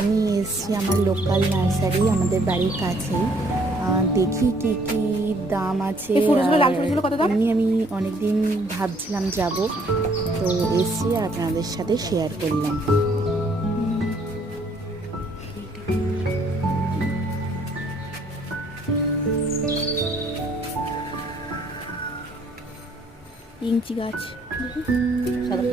আমি এসেছি আমার লোকাল নার্সারি, আমাদের বাড়ির কাছেই। দেখি কি কি দাম আছে। এমনি আমি অনেকদিন ভাবছিলাম যাব, তো এসেছি আর আপনাদের সাথে শেয়ার করলাম। ইঞ্চি গাছ, সাদা